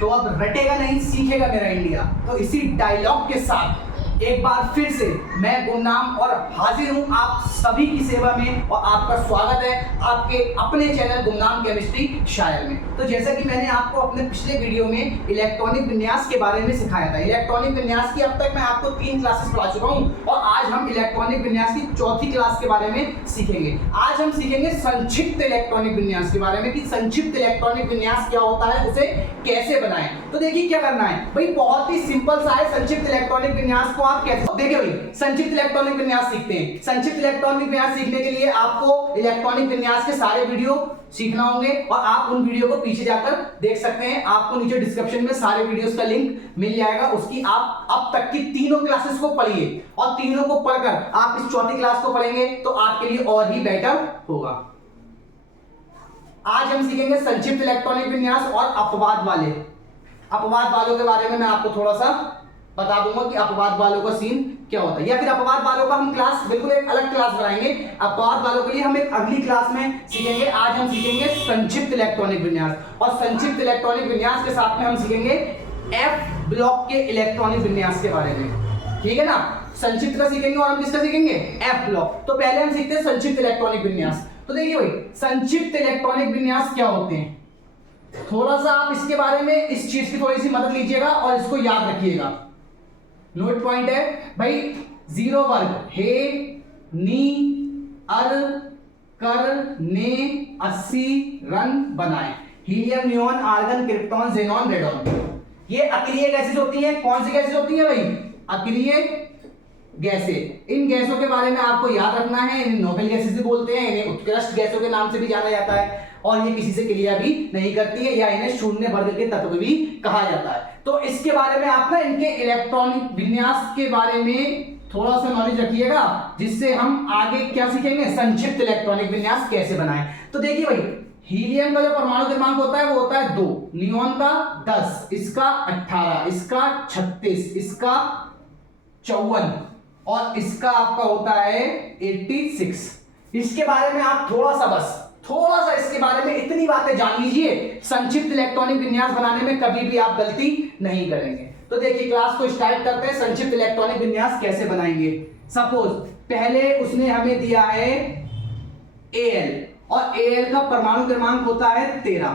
तो अब रटेगा नहीं, सीखेगा मेरा इंडिया। तो इसी डायलॉग के साथ एक बार फिर से मैं गुमनाम और हाजिर हूं आप सभी की सेवा में, और आपका स्वागत है आपके अपने चैनल गुमनाम केमिस्ट्री शायर में। तो जैसा कि मैंने आपको अपने पिछले वीडियो में इलेक्ट्रॉनिक विन्यास के बारे में सिखाया था, इलेक्ट्रॉनिक विन्यास की अब तक मैं आपको 3 क्लासेस पढ़ा चुका हूं, और आज हम इलेक्ट्रॉनिक विन्यास की 4थी क्लास के बारे में सीखेंगे। आज हम सीखेंगे संक्षिप्त इलेक्ट्रॉनिक विन्यास के बारे में, कि संक्षिप्त इलेक्ट्रॉनिक विन्यास क्या होता है, उसे कैसे बनाएं। तो देखिए क्या करना है भाई, बहुत ही सिंपल सा है। संक्षिप्त इलेक्ट्रॉनिक विन्यास को आप कैसे, देखिए भाई, संक्षिप्त इलेक्ट्रॉनिक विन्यास सीखते हैं। संक्षिप्त इलेक्ट्रॉनिक विन्यास सीखने के लिए आपको इलेक्ट्रॉनिक विन्यास के सारे वीडियो सीखना होंगे, और आप उन वीडियो को पीछे जाकर देख सकते हैं। आपको नीचे डिस्क्रिप्शन में सारे वीडियोस का लिंक मिल जाएगा, उसकी आप अब तक की तीनों क्लासेस को पढ़िए, और तीनों को पढ़कर आप इस 4थी क्लास को पढ़ेंगे तो आपके लिए और ही बेटर होगा। आज हम सीखेंगे संक्षिप्त इलेक्ट्रॉनिक विन्यास और अपवाद वालों के बारे में मैं आपको थोड़ा सा बता दूंगा कि अपवाद वालों का सीन क्या होता है, या फिर अपवाद वालों का हम क्लास बिल्कुल एक अलग क्लास बनाएंगे। अपवाद वालों के लिए हम एक अगली क्लास में सीखेंगे। आज हम सीखेंगे संक्षिप्त इलेक्ट्रॉनिक विन्यास, और संक्षिप्त इलेक्ट्रॉनिक विन्यास के साथ में हम सीखेंगे एफ ब्लॉक के इलेक्ट्रॉनिक विन्यास के बारे में, ठीक है ना। संक्षिप्त का सीखेंगे और हम किसका सीखेंगे, एफ ब्लॉक। तो पहले हम सीखते हैं संक्षिप्त इलेक्ट्रॉनिक विन्यास। तो देखिए भाई, संक्षिप्त इलेक्ट्रॉनिक विन्यास क्या होते हैं, थोड़ा सा आप इसके बारे में इस चीज की थोड़ी सी मदद लीजिएगा और इसको याद रखिएगा। नोट पॉइंट है भाई, 0 वर्ग हे नी अर कर ने 80 रन बनाए। Helium, neon, argon, krypton, xenon, radon, ये अक्रिय गैसेस होती हैं। कौन सी गैसेस होती है भाई, अक्रिय गैसें। इन गैसों के बारे में आपको याद रखना है, इन्हें नोबेल गैसेस भी बोलते हैं, इन्हें उत्कृष्ट गैसों के नाम से भी जाना जाता है, और ये किसी से क्रिया भी नहीं करती है, या इन्हें शून्य वर्ग के तत्व भी कहा जाता है। तो इसके बारे में आप ना इनके इलेक्ट्रॉनिक विन्यास के बारे में थोड़ा सा नॉलेज रखिएगा, जिससे हम आगे क्या सीखेंगे, संक्षिप्त इलेक्ट्रॉनिक विन्यास कैसे बनाएं। तो देखिए भाई, हीलियम का जो परमाणु क्रमांक होता है वो होता है 2, नियोन का 10, इसका 18, इसका 36, इसका 54, और इसका आपका होता है 86। इसके बारे में आप थोड़ा सा इसके बारे में इतनी बातें जान लीजिए, संक्षिप्त इलेक्ट्रॉनिक विन्यास बनाने में कभी भी आप गलती नहीं करेंगे। तो देखिए क्लास को स्टार्ट करते हैं, संक्षिप्त इलेक्ट्रॉनिक विन्यास कैसे बनाएंगे। सपोज पहले उसने हमें दिया है Al, और Al का परमाणु क्रमांक होता है 13।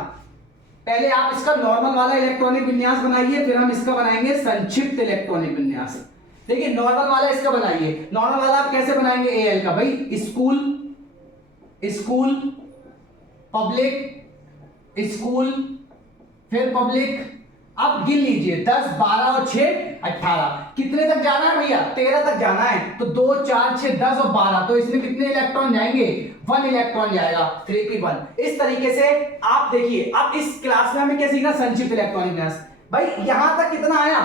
पहले आप इसका नॉर्मल वाला इलेक्ट्रॉनिक विन्यास बनाइए, फिर हम इसका बनाएंगे संक्षिप्त इलेक्ट्रॉनिक विन्यास। देखिए नॉर्मल वाला इसका बनाइए। नॉर्मल वाला आप कैसे बनाएंगे Al का भाई, स्कूल पब्लिक, स्कूल फिर पब्लिक। अब गिन लीजिए, 10 12 और 6 18, कितने तक जाना है भैया, 13 तक जाना है। तो 2 4 6 10 और 12, तो इसमें कितने इलेक्ट्रॉन जाएंगे, 1 इलेक्ट्रॉन जाएगा, 3p1। इस तरीके से आप देखिए, अब इस क्लास में हमें क्या सीखना, संक्षिप्त इलेक्ट्रॉनिक विन्यास। भाई यहां तक कितना आया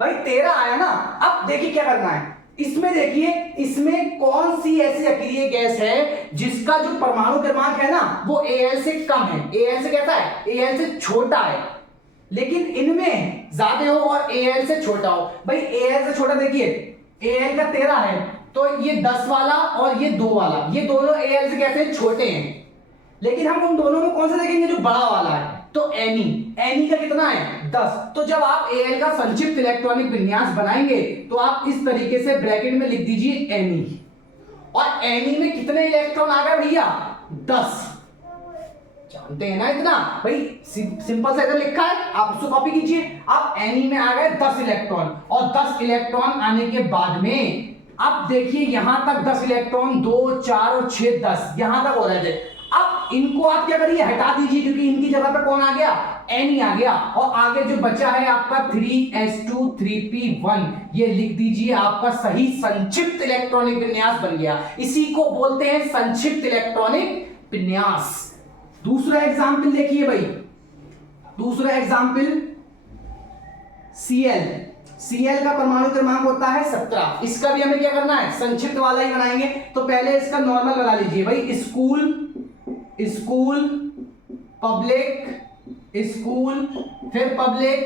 भाई, 13 आया ना। अब देखिए क्या करना है, इसमें देखिए, इसमें कौन सी ऐसी अक्रिय गैस है जिसका जो परमाणु क्रमांक है ना वो Al से कम है, Al से कैसा है, Al से छोटा है, लेकिन इनमें ज्यादा हो और Al से छोटा हो। भाई Al से छोटा, देखिए Al का 13 है, तो ये 10 वाला और ये 2 वाला, ये दोनों Al से कैसे छोटे हैं, लेकिन हम उन दोनों में कौन सा देखेंगे, जो बड़ा वाला है। तो Ni का कितना है, 10। तो जब आप Al का संक्षिप्त इलेक्ट्रॉनिक विन्यास बनाएंगे तो आप इस तरीके से ब्रैकेट में लिख दीजिए Ne, और Ne में कितने इलेक्ट्रॉन आ गए भैया, 10। जानते हैं ना इतना भाई, सिंपल सा इधर लिखा है, आप उसको कॉपी कीजिए। अब Ne में आ गए 10 इलेक्ट्रॉन, और 10 इलेक्ट्रॉन आने के बाद में अब देखिए यहां तक 10 इलेक्ट्रॉन, 2 4 और 6 10, यहां तक हो रहे थे। अब इनको आप क्या करिए, हटा दीजिए, क्योंकि इनकी जगह पर कौन आ गया, Ne आ गया, और आगे जो बचा है आपका 3s2 3p1, ये लिख दीजिए, आपका सही संक्षिप्त इलेक्ट्रॉनिक विन्यास बन गया। इसी को बोलते हैं संक्षिप्त इलेक्ट्रॉनिक विन्यास। दूसरा एग्जाम्पल देखिए भाई, दूसरा एग्जाम्पल Cl का परमाणु क्रमांक होता है 17। इसका भी हमें क्या करना है, संक्षिप्त वाला ही बनाएंगे। तो पहले इसका नॉर्मल बना लीजिए भाई, स्कूल पब्लिक, स्कूल फिर पब्लिक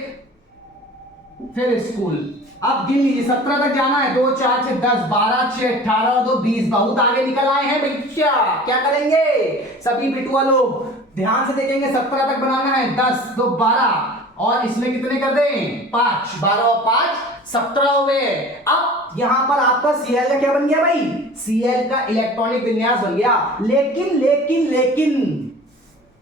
फिर स्कूल। अब गिन लीजिए, 17 तक जाना है, 2 4 6 10 12 6 18 और 2 20, बहुत आगे निकल आए हैं भैया। क्या करेंगे सभी बिटुआ लोग, ध्यान से देखेंगे, 17 तक बनाना है, 10 2 12 और इसमें कितने कर दें 5, 12 और 5 17 हो गए। अब यहां पर आपका Cl का क्या बन गया भाई, Cl का इलेक्ट्रॉनिक विन्यास बन गया। लेकिन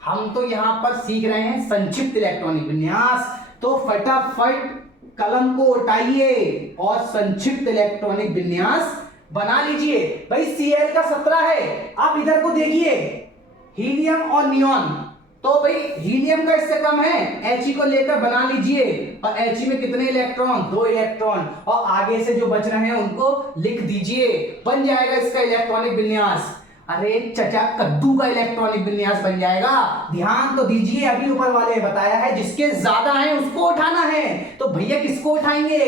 हम तो यहां पर सीख रहे हैं संक्षिप्त इलेक्ट्रॉनिक विन्यास, तो फटाफट कलम को उठाइए और संक्षिप्त इलेक्ट्रॉनिक विन्यास बना लीजिए। भाई Cl का 17 है, आप इधर को देखिए हीलियम और नियॉन, तो भाई हीलियम का इससे कम है, He को लेकर बना लीजिए। और He में कितने इलेक्ट्रॉन, 2 इलेक्ट्रॉन, और आगे से जो बच रहे हैं उनको लिख दीजिए, बन जाएगा इसका इलेक्ट्रॉनिक विन्यास। अरे चचा कद्दू का इलेक्ट्रॉनिक विन्यास बन जाएगा। ध्यान तो दीजिए, अभी ऊपर वाले बताया है जिसके ज्यादा है उसको उठाना है, तो भैया किसको उठाएंगे,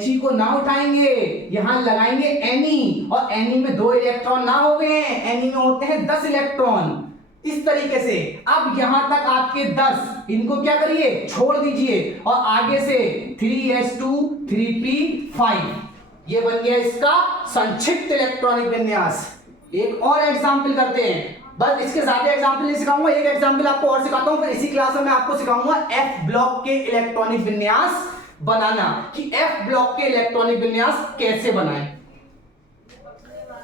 He को ना उठाएंगे, यहां लगाएंगे Ne, और Ne में 2 इलेक्ट्रॉन ना हो गए हैं, Ne में होते हैं 10 इलेक्ट्रॉन। इस तरीके से अब यहां तक आपके 10, इनको क्या करिए छोड़ दीजिए, और आगे से 3s2 3p5, ये बन गया इसका संक्षिप्त इलेक्ट्रॉनिक विन्यास। एक और एग्जाम्पल करते हैं, बस इसके ज्यादा एग्जाम्पल नहीं सिखाऊंगा, एक एग्जाम्पल आपको और सिखाता हूं, फिर इसी क्लास में मैं आपको सिखाऊंगा F ब्लॉक के इलेक्ट्रॉनिक विन्यास बनाना, कि F ब्लॉक के इलेक्ट्रॉनिक विन्यास कैसे बनाएं,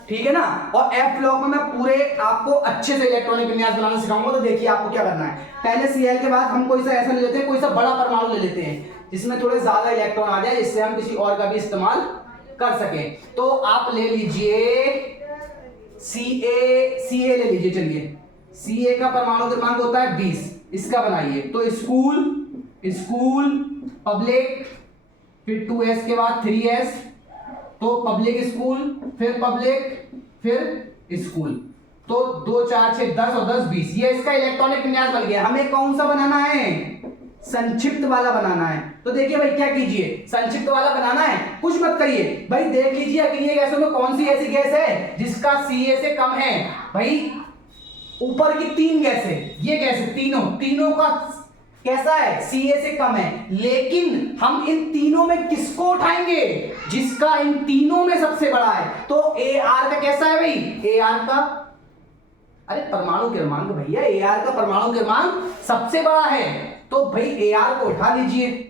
ठीक है ना। और F ब्लॉक में मैं पूरे आपको अच्छे से इलेक्ट्रॉनिक विन्यास बनाना सिखाऊंगा। तो देखिए आपको क्या करना है, पहले Cl के बाद हम कोई सा ऐसा ले लेते हैं, कोई सा बड़ा परमाणु ले लेते हैं जिसमें थोड़े ज्यादा इलेक्ट्रॉन आ जाए, जिससे हम किसी और का भी इस्तेमाल कर सकें। तो आप ले लीजिए Ca ले लीजिए, चलिए Ca का परमाणु क्रमांक होता है 20, इसका बनाइए। तो स्कूल पब्लिक, फिर 2s के बाद 3s, तो पब्लिक स्कूल, फिर पब्लिक, फिर स्कूल, तो 2 4 6 10 और 10 20, ये इसका इलेक्ट्रॉनिक विन्यास बन गया। हमें कौन सा बनाना है, संक्षिप्त वाला बनाना है। तो देखिए भाई क्या कीजिए, संक्षिप्त वाला बनाना है, कुछ मत करिए भाई, देख लीजिए अकेली गैसों में कौन सी ऐसी गैस है जिसका Ca से कम है। भाई ऊपर की 3 गैस है, ये गैस है, तीनों का कैसा है, Ca से कम है, लेकिन हम इन तीनों में किसको उठाएंगे, जिसका इन तीनों में सबसे बड़ा है। तो Ar का कैसा है भाई, Ar का, अरे परमाणु क्रमांक भैया, Ar का परमाणु क्रमांक सबसे बड़ा है, तो भाई Ar को उठा लीजिए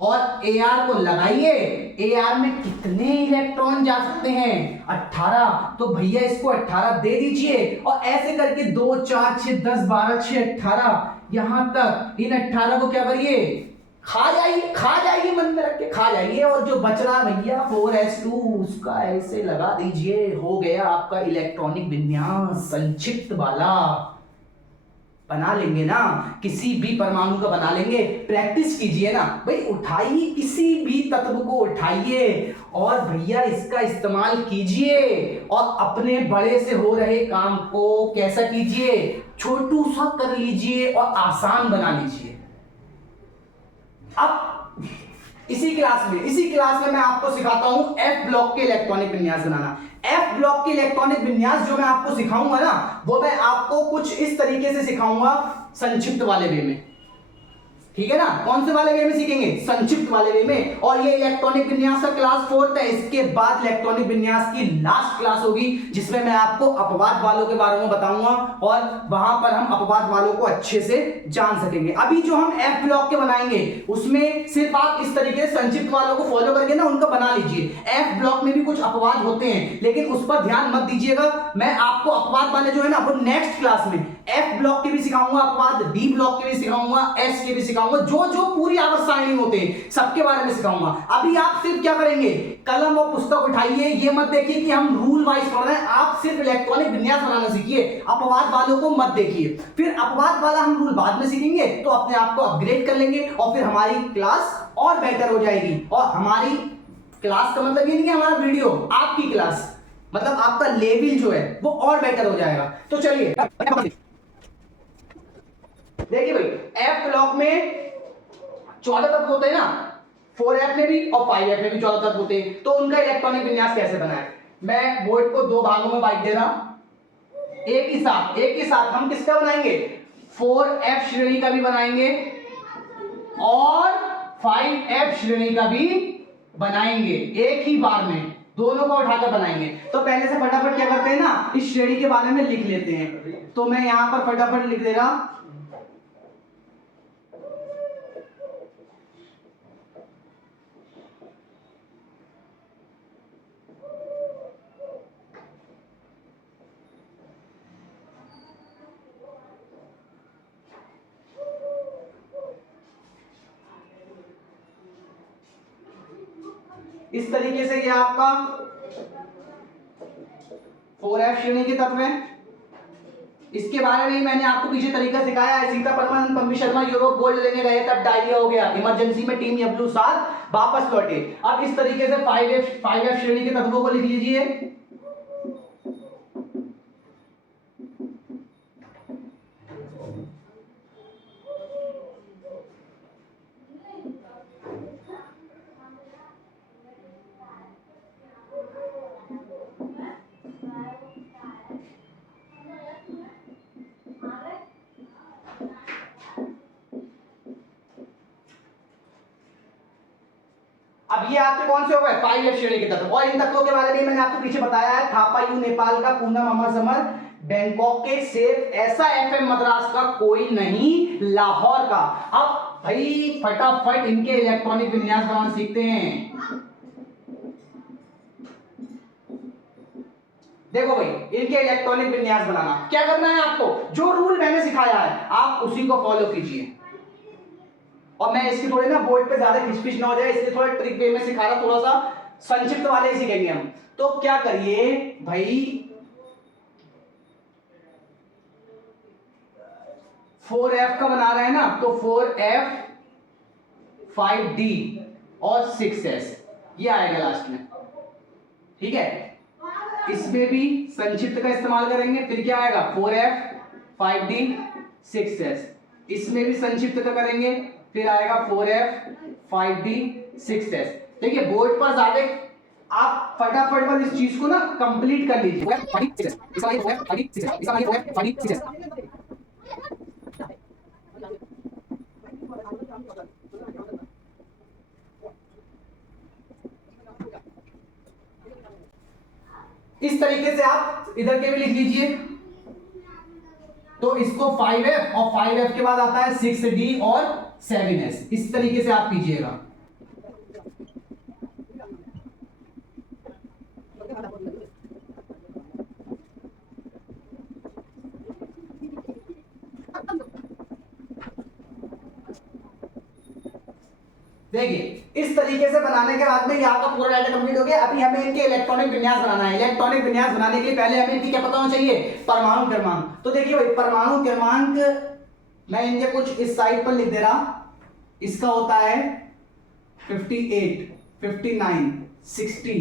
और Ar को लगाइए। Ar में कितने इलेक्ट्रॉन जा सकते हैं, 18, तो भैया इसको 18 दे दीजिए, और ऐसे करके 2 4 6 10 12 6 18, यहां तक इन 18 को क्या करिए, खा जाइए मन में रख के खा जाइए, और जो बच रहा भैया 4s2 उसका ऐसे लगा दीजिए, हो गया आपका इलेक्ट्रॉनिक विन्यास संक्षिप्त वाला। बना लेंगे ना, किसी भी परमाणु का बना लेंगे, प्रैक्टिस कीजिए ना भाई, उठाइए किसी भी तत्व को उठाइए और भैया इसका इस्तेमाल कीजिए, और अपने बड़े से हो रहे काम को कैसा कीजिए, छोटू सा कर लीजिए और आसान बना लीजिए। अब इसी क्लास में मैं आपको सिखाता हूं F ब्लॉक के इलेक्ट्रॉनिक विन्यास बनाना। F ब्लॉक के इलेक्ट्रॉनिक विन्यास जो मैं आपको सिखाऊंगा ना, वो मैं आपको कुछ इस तरीके से सिखाऊंगा, संक्षिप्त वाले वे में, ठीक है ना। कौन से वाले वे में सीखेंगे, संक्षिप्त वाले वे में। और ये इलेक्ट्रॉनिक विन्यास का क्लास 4 है, इसके बाद इलेक्ट्रॉनिक विन्यास की लास्ट क्लास होगी जिसमें मैं आपको अपवाद वालों के बारे में बताऊंगा, और वहां पर हम अपवाद वालों को अच्छे से जान सकेंगे। अभी जो हम F ब्लॉक के बनाएंगे उसमें सिर्फ आप इस तरीके से संक्षिप्त वालों को फॉलो करके ना उनका बना लीजिए। F ब्लॉक में भी कुछ अपवाद होते हैं, लेकिन उस पर ध्यान मत दीजिएगा, मैं आपको अपवाद वाले जो है ना वो नेक्स्ट क्लास में F ब्लॉक के भी सिखाऊंगा अपवाद, D ब्लॉक के भी सिखाऊंगा, S के भी सिखाऊंगा, जो पूरी आवर्त सारणी होते हैं सबके बारे में सिखाऊंगा। अभी आप सिर्फ क्या करेंगे, कलम और पुस्तक उठाइए, ये मत देखिए कि हम रूल वाइज पढ़ रहे हैं, आप सिर्फ इलेक्ट्रॉनिक विन्यास बनाना सीखिए, अपवाद वालों को मत देखिए। फिर अपवाद वाला हम रूल बाद में सीखेंगे तो अपने आप को अपग्रेड कर लेंगे, और फिर हमारी क्लास और बेहतर हो जाएगी। और हमारी क्लास का मतलब ये नहीं कि हमारा वीडियो, आपकी क्लास मतलब आपका लेवल जो है वो और बेहतर हो जाएगा। तो चलिए देखिए भाई, F ब्लॉक में 14 तत्व होते हैं ना, 4F में भी और 5F में भी 14 तत्व होते हैं, तो उनका इलेक्ट्रॉनिक विन्यास कैसे बनाए। मैं बोर्ड को 2 भागों में बांट दे रहा हूं, एक ही साथ हम किसका बनाएंगे, 4F श्रेणी का भी बनाएंगे और 5F श्रेणी का भी बनाएंगे, एक ही बार में दोनों को उठाकर बनाएंगे। तो पहले से फटाफट क्या करते हैं ना, इस श्रेणी के बारे में लिख लेते हैं। तो मैं यहां पर फटाफट लिख दे रहा, इस तरीके से ये आपका 4f श्रेणी के तत्व हैं। इसके बारे में ही मैंने आपको पीछे तरीका सिखाया है। सीता परमानंद पंपी शर्मा यूरोप गोल्ड लेने गए तब डायरिया हो गया, इमरजेंसी में टीम यब्लू साथ वापस लौटे। अब इस तरीके से 5f श्रेणी के तत्वों को लिख लीजिए। अब ये आपके कौन से हो गए 5f श्रेणी के तत्व। और इन तत्वों के बारे में मैंने आपको पीछे बताया है। थापा यू नेपाल का, पूनम अमर समर बैंकॉक के, सेफ ऐसा एफएम मद्रास का कोई नहीं, लाहौर का। अब भाई फटाफट इनके इलेक्ट्रॉनिक विन्यास बनाना सीखते हैं। देखो भाई इनके इलेक्ट्रॉनिक विन्यास बनाना क्या करना है आपको, जो रूल मैंने सिखाया है आप उसी को फॉलो कीजिए। और मैं इसकी थोड़ी ना बोर्ड पे ज्यादा खिचपिच ना हो जाए इसलिए थोड़ा ट्रिक वे में सिखा रहा, थोड़ा सा संक्षिप्त वाले ही सीखेंगे हम। तो क्या करिए भाई 4f का बना रहे हैं ना, तो 4f 5d और 6s ये आएगा लास्ट में, ठीक है। इसमें भी संक्षिप्त का इस्तेमाल करेंगे, फिर क्या आएगा 4f 5d 6s, इसमें भी संक्षिप्त का करेंगे, फिर आएगा 4f 5d 6s। देखिए बोर्ड पर ज्यादा आप फटाफट बस इस चीज को ना कंप्लीट कर लीजिए। इस तरीके से आप इधर के भी लिख लीजिए। तो इसको 5f और 5f के बाद आता है 6d और 7s, इस तरीके से आप कीजिएगा। देखिए इस तरीके से बनाने के बाद में ये आपका पूरा डाटा कंप्लीट हो गया। अभी हमें इनके इलेक्ट्रॉनिक विन्यास बनाना है। इलेक्ट्रॉनिक विन्यास बनाने के लिए पहले हमें इनकी क्या पता होना चाहिए, परमाणु क्रमांक। तो देखिए भाई परमाणु क्रमांक मैं इनके कुछ इस साइड पर लिख दे रहा। इसका होता है 58, 59, 60,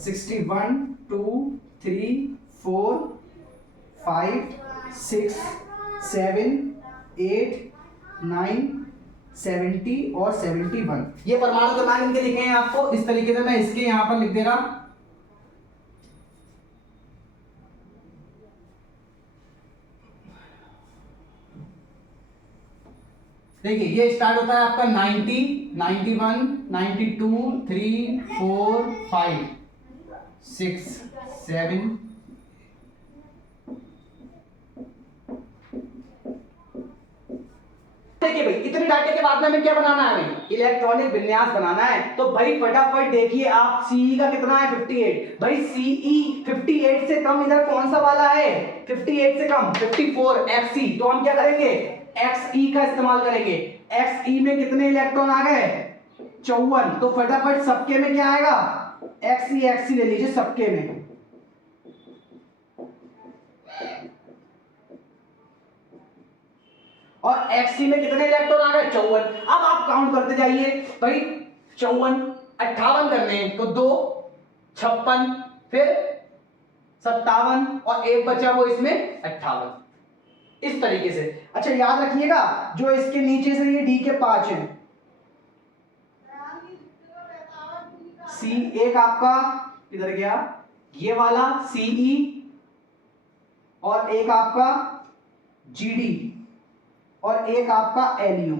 61, 2, 3, 4, 5, 6, 7, 8, 9, 70 और 71। ये परमाणु क्रमांक इनके लिखे हैं आपको इस तरीके से। मैं इसके यहां पर लिख दे रहा। देखिए ये स्टार्ट होता है आपका 90, 91, 92, 3, 4, 5, 6, 7। देखिए भाई इतने डाटे के बाद में हमें क्या बनाना है, हमें इलेक्ट्रॉनिक विन्यास बनाना है। तो भाई फटाफट देखिए आप, सीई का कितना है 58। भाई सीई 58 से कम इधर कौन सा वाला है, 58 से कम 54 एक्सई। तो हम क्या करेंगे एक्सई का इस्तेमाल करेंगे। एक्सई में कितने इलेक्ट्रॉन आ गए 54। तो फटाफट सबके में क्या आएगा एक्सई ले लीजिए सबके में। और एक्सई में कितने इलेक्ट्रॉन आ गए 54। अब आप काउंट करते जाइए भाई 54 58 करने तो 2 56 फिर 57 और एक बचा वो इसमें 58, इस तरीके से। अच्छा याद रखिएगा जो इसके नीचे से ये डी के 5 है, सी एक आपका इधर गया ये वाला सीई और एक आपका जीडी और एक आपका एलयू,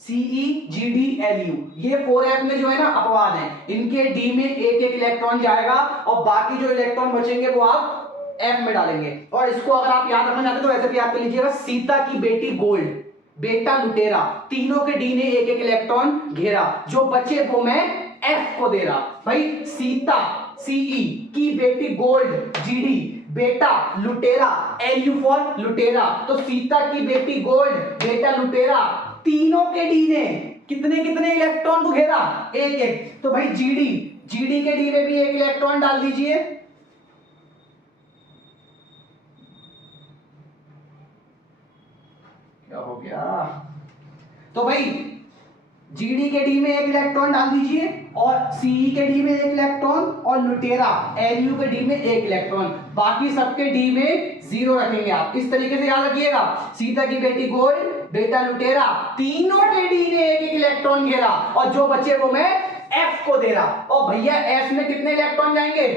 सीई जीडी एलयू। ये 4f में जो है ना अपवाद है, इनके डी में एक एक इलेक्ट्रॉन जाएगा और बाकी जो इलेक्ट्रॉन बचेंगे वो आप f में डालेंगे। और इसको अगर आप याद रखना चाहते तो वैसे भी याद कर लीजिएगा, सीता की बेटी गोल्ड, बेटा लुटेरा, तीनों के डी ने एक एक इलेक्ट्रॉन घेरा, जो बचे वो मैं f को दे रहा। भाई सीता सीई की बेटी गोल्ड जीडी, बेटा लुटेरा एलयू फॉर लुटेरा। तो सीता की बेटी गोल्ड बेटा लुटेरा तीनों के डी ने कितने कितने इलेक्ट्रॉन को घेरा एक एक। तो भाई जीडी जीडी के डी में भी एक इलेक्ट्रॉन डाल दीजिए। क्या हो गया? तो भाई जीडी के डी में एक इलेक्ट्रॉन डाल दीजिए और सीई के डी में एक इलेक्ट्रॉन और लुटेरा एलयू के डी में एक इलेक्ट्रॉन, बाकी सबके डी में 0 रखेंगे आप। इस तरीके से याद रखिएगा, सीता की बेटी गोल्ड, बेटा लुटेरा, तीनों के डी ने एक एक इलेक्ट्रॉन घेरा और जो बचे वो मैं एफ को दे रहा। और भैया एफ में कितने इलेक्ट्रॉन जाएंगे?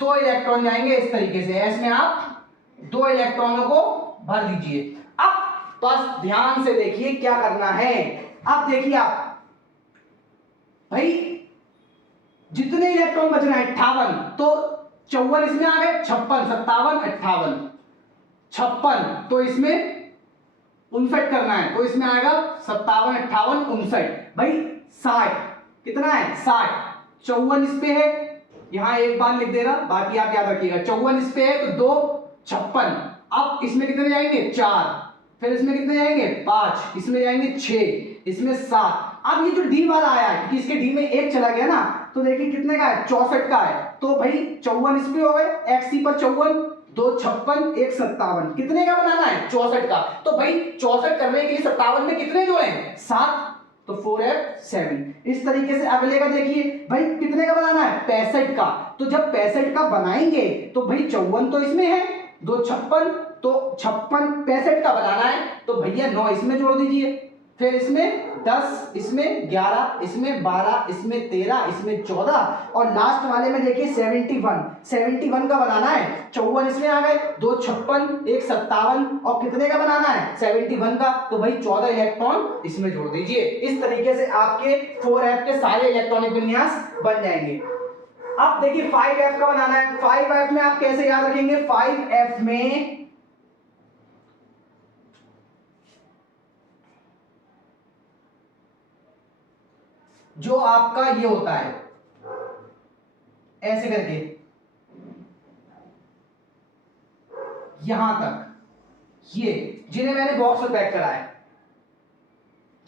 2 इलेक्ट्रॉन जाएंगे। इस तरीके से एस में आप 2 इलेक्ट्रॉनों को भर दीजिए। अब बस ध्यान से देखिए क्या करना है। अब देखिए आप भाई जितने इलेक्ट्रॉन बच रहे हैं 58, तो 54 इसमें आ गए, 56, 57, 58, 56, तो इसमें 59 करना है, तो इसमें आएगा 57, 58, 59। भाई 60 कितना है? 60, 54 इस पे है, यहां एक बार लिख दे रहा, बाकी आप याद रखिएगा। 54 इस पे है तो 2, 56। अब इसमें कितने जाएंगे? 4, फिर इसमें कितने जाएंगे? 5, इसमें जाएंगे 6, इसमें 7। अब ये जो डी वाला आया है, क्योंकि इसके डी में 1 चला गया ना, तो देखिए कितने का है? 64 का है। तो भाई 54 इस पे हो गए, एक्सी पर 54, 2 56, 1 57। कितने का बनाना है? 64 का। तो भाई 64 करने के लिए 57 में कितने जोड़े? 7, तो 4f7। इस तरीके से अगले का देखिए भाई कितने का बनाना है? 65 का। तो जब 65 का बनाएंगे तो भाई 54 तो इसमें है, 2 56, तो 56 65 का बनाना है, तो भैया 9 इसमें जोड़ दीजिए, फिर इसमें 10, इसमें 11, इसमें 12, इसमें 13, इसमें 14 और लास्ट वाले में देखिए 71 का बनाना है। 54 इसमें आ गए, 2 56, 1 57 और कितने का बनाना है? 71 का। तो भाई 14 इलेक्ट्रॉन इसमें जोड़ दीजिए। इस तरीके से आपके 4f के सारे इलेक्ट्रॉनिक विन्यास बन जाएंगे। अब देखिए 5f का बनाना है। 5f में आप कैसे याद रखेंगे? 5f में जो आपका ये होता है ऐसे करके यहां तक, ये जिन्हें मैंने बॉक्स में पैक करा है,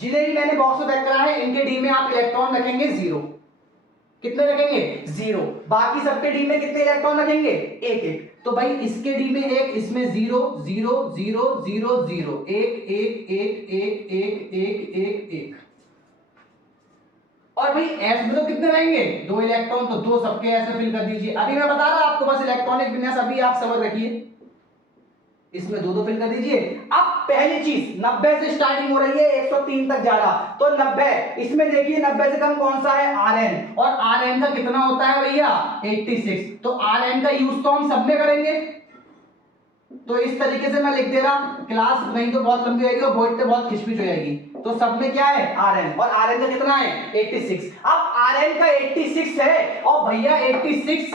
जिन्हें भी मैंने बॉक्स में पैक करा है, इनके डी में आप इलेक्ट्रॉन रखेंगे 0। कितने रखेंगे? 0। बाकी सबके डी में कितने इलेक्ट्रॉन रखेंगे? 1 1। तो भाई इसके डी में 1, इसमें 0 0 0 0 0 1 1 1 1 1 1 1 1। और भाई एस में तो कितने रहेंगे? 2 इलेक्ट्रॉन, तो 2 सबके एस में फिल कर दीजिए। अभी मैं बता रहा आपको, बस इलेक्ट्रॉनिक विन्यास अभी आप समझ रखिए, इसमें 2 फिल कर दीजिए। अब पहली चीज 90 से स्टार्टिंग हो रही है, 103 तक जा रहा, तो 90, इसमें देखिए 90 से कम कौन सा है? Rn, और Rn का कितना होता है भैया? 86। तो Rn का यूज तो हम सब में करेंगे, तो इस तरीके से मैं लिख दे रहा, क्लास नहीं तो बहुत लंबी जाएगी और बोर्ड पे बहुत खिचपिच हो जाएगी। तो सब में क्या है? Rn, और Rn का कितना है? 86। अब Rn का 86 है और भैया 86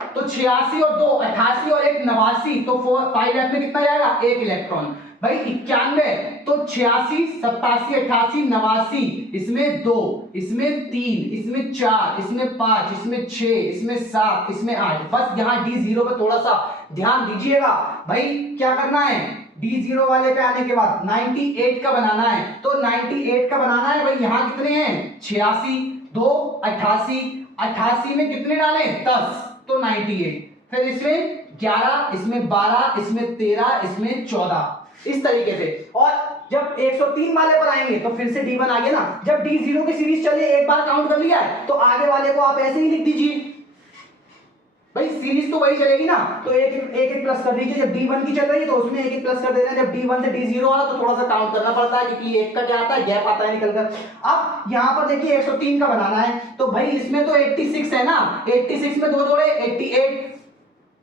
तो 86 और 2 88 और 1 89, तो 5f में कितना जाएगा? 1 इलेक्ट्रॉन। भाई 91, तो 86 87 88 89, इसमें 2, इसमें 3, इसमें 4, इसमें 5, इसमें 6, इसमें 7, इसमें 8। बस यहाँ D0 पे थोड़ा सा ध्यान दीजिएगा। भाई क्या करना है? D0 वाले पे आने के बाद 98 का बनाना है, तो 98 का बनाना है। भाई यहाँ कितने हैं? 86, 2 88, 88 में कितने डालें? 10, तो 98, फिर इसमें 11, इसमें 12, इसमें 13, इसमें 14। इस तरीके से। और जब 103 वाले पर आएंगे तो फिर से D1 आ गया ना। जब D0 की सीरीज चले, एक बार काउंट कर लिया है, तो आगे वाले को आप ऐसे ही लिख दीजिए। भाई सीरीज तो वही चलेगी ना, तो एक प्लस कर दीजिए। जब D1 की चल रही है तो उसमें एक प्लस कर देना। जब D1 से D0 वाला तो थोड़ा सा काउंट करना पड़ता है, क्योंकि एक का क्या आता है? गैप आता है निकलकर। अब यहाँ पर देखिए 103 का बनाना है, तो भाई इसमें तो 86 है ना, 86 में 2 जोड़े 88,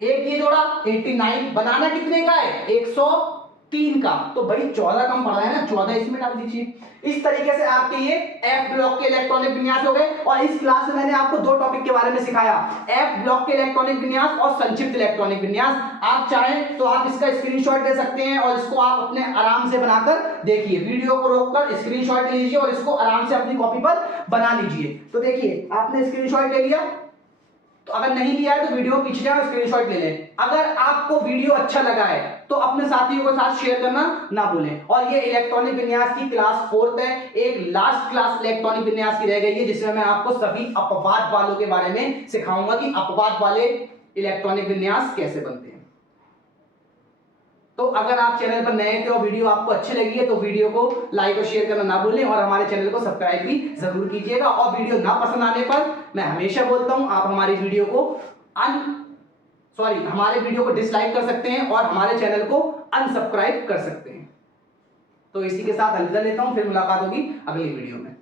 एक ये जोड़ा 89। बनाना कितने का है? 103 का। तो भाई 14 कम पड़ रहा है ना, 14 इसमें डाल दीजिए। इस तरीके से आपके ये एफ ब्लॉक के इलेक्ट्रॉनिक विन्यास हो गए। और इस क्लास में मैंने आपको 2 टॉपिक के बारे में सिखाया, एफ ब्लॉक के इलेक्ट्रॉनिक विन्यास और संक्षिप्त इलेक्ट्रॉनिक विन्यास। आप चाहें तो आप इसका स्क्रीनशॉट ले सकते हैं और इसको आप अपने आराम से बनाकर देखिए। वीडियो को रोककर स्क्रीनशॉट ले लीजिए और इसको आराम से अपनी कॉपी पर बना लीजिए। तो देखिए आपने स्क्रीनशॉट ले लिया, तो अगर नहीं लिया है तो वीडियो पीछे जाओ, स्क्रीनशॉट ले लें। अगर आपको वीडियो अच्छा लगा है तो अपने साथियों के साथ शेयर करना ना भूलें। और ये इलेक्ट्रॉनिक विन्यास की क्लास 4th है, एक लास्ट क्लास इलेक्ट्रॉनिक विन्यास की रह गई है जिसमें मैं आपको सभी अपवाद वालों के बारे में सिखाऊंगा कि अपवाद वाले इलेक्ट्रॉनिक विन्यास कैसे बनते हैं। तो अगर आप चैनल पर नए थे और वीडियो आपको अच्छी लगी है तो वीडियो को लाइक और शेयर करना ना भूलें और हमारे चैनल को सब्सक्राइब भी जरूर कीजिएगा। और वीडियो ना पसंद आने पर मैं हमेशा बोलता हूं आप हमारी वीडियो को हमारे वीडियो को डिसलाइक कर सकते हैं और हमारे चैनल को अनसब्सक्राइब कर सकते हैं। तो इसी के साथ अलविदा लेता हूं, फिर मुलाकात होगी अगली वीडियो में।